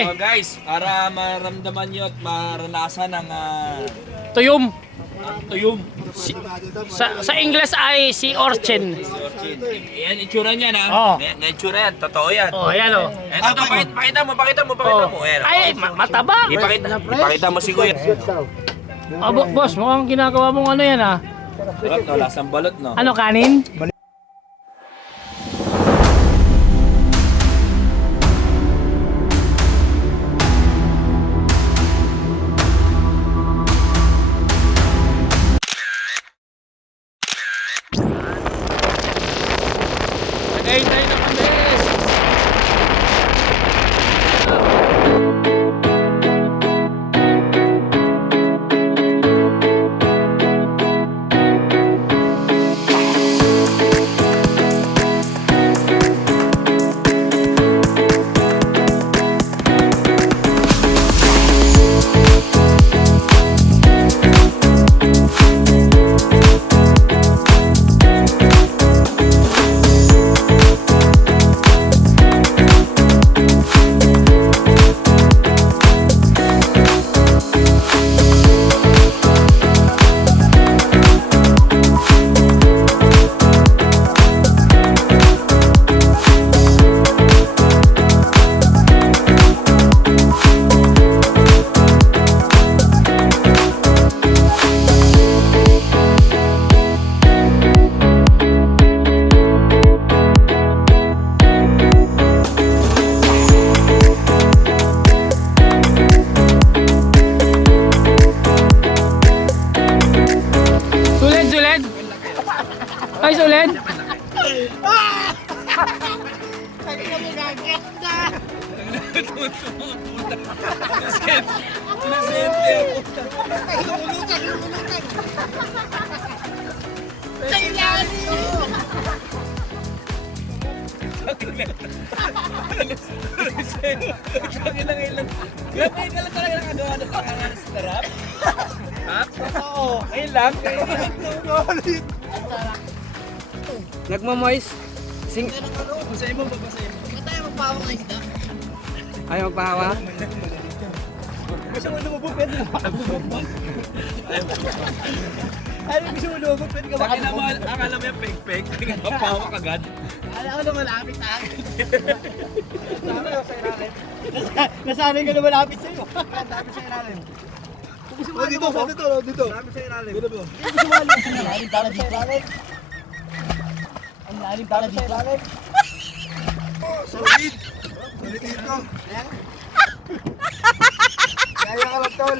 Okay. So guys, para maramdaman nyo at maranasan ang Tuyom. tuyom. Sa English ay si Orchin. Yan, itsura niya na. Oo. Yan, itsura yan, totoo yan. Oh, ayan oh. Eto, pakita mo. Oh. Ayan, Ay, mataba. ipakita mo si Kuya. Boss, mukhang ginagawa mong ano yan ah. Sarap no, lasang balot no. Ano, kanin? Tagay tayo ng kambes. Suled. Ay, suled. Grabe ka lang talaga nakagawa ng pangalan sa tarap? Ha? Oo, ngayon lang. Nagmamoist. Babasahin mo. Ayaw magpahawa. Gusto mo lumubupin mo. Ay, gusto mo lumubupin ka ba? Akala mo yung peg-peg. Mapawak agad. Alam ko na malapit na. Nasanay ka na malapit sa'yo. Malapit sa ilalim. Dito. Malapit sa ilalim. Dito. Ang lalim para sa ilalim. Solid! Solid dito! Kaya ka lang, tol!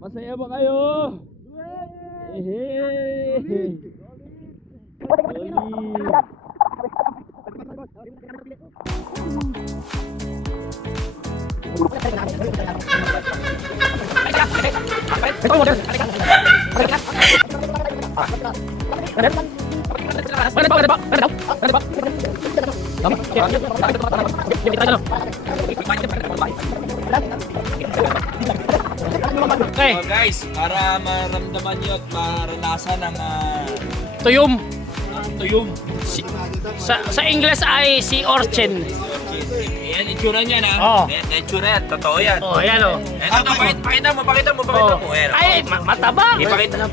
Masaya ba kayo? Ehe. Okay. So guys, para maramdaman nyo at maranasan ang Tuyom. tuyom. Sa English ay si Orchin. Yan, itsura niya na. Oo. Yan, itsura yan, totoo yan. Oh, ayan oh. Eto, pakita mo. Oh. Ayan, Ay, mataba. Ipakita.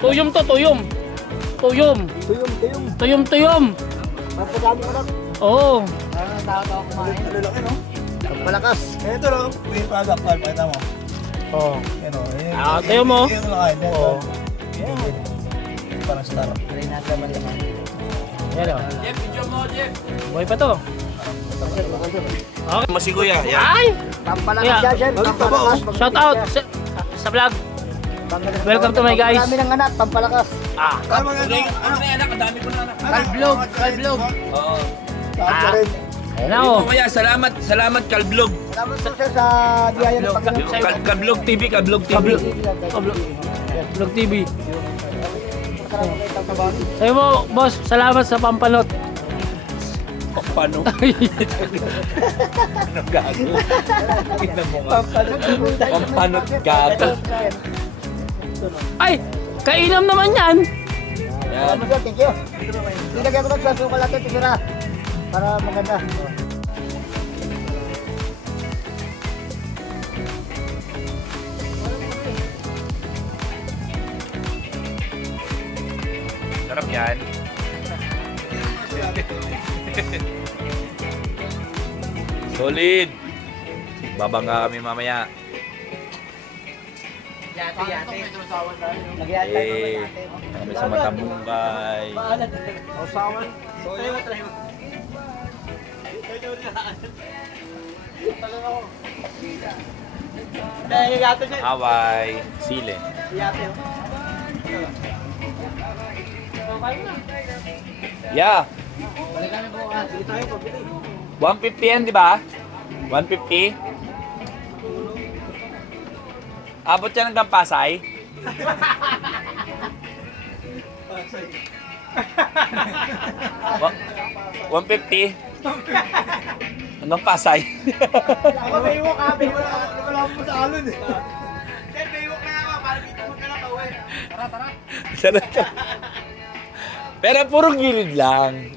Tuyom to, tuyom. Tuyom. Mapadami ko lang. Oo. Tao kumain. Ano laki, no? Malakas. Ito lang, queen product, tol. Pakita mo. Oh. Yan, o. Ah, tayo mo. Yan lang, yan. Oo. Parang star. Try natin malaman. Ayan oh. Jeff, video mo, Jeff. Buhay pa to. Okay. Mo si Kuya, yan. Ay! Pampalakas Yeah. siya, Jen. Pampalakas. Shout out sa vlog. Welcome to my guys. Marami ng anak, pampalakas. Tama nga. Ano na anak, ang dami ko na anak. Kalblog, kalblog. Oo. Taas ka rin. Ayun na oh. Kaya salamat Kalblog. Salamat po sir sa biyaya ng Panginoon. Kalblog TV, Kalblog TV. Vlog TV. Sabi mo, boss, salamat sa pampanot. Paano? Ano gago? Tingnan mo nga. Pampanot gago. Ay, kainam naman yan. Yan. Salamat sir, thank you. Nilagay ko lang sa sukal natin, tisira. Para maganda. Sarap yan. Solid. Babangga kami mamaya. Eh, kami sa Matabungkay. Away, sile. Yeah. 150 yan, di ba? 150? Abot yan hanggang Pasay? Wa- 150? Hanggang Pasay? Ako may iwak ka, may iwak ka. Wala po sa alon eh. Sir, may iwak na ako. Para dito magkala ka, uwi. Tara. Pero puro gilid lang.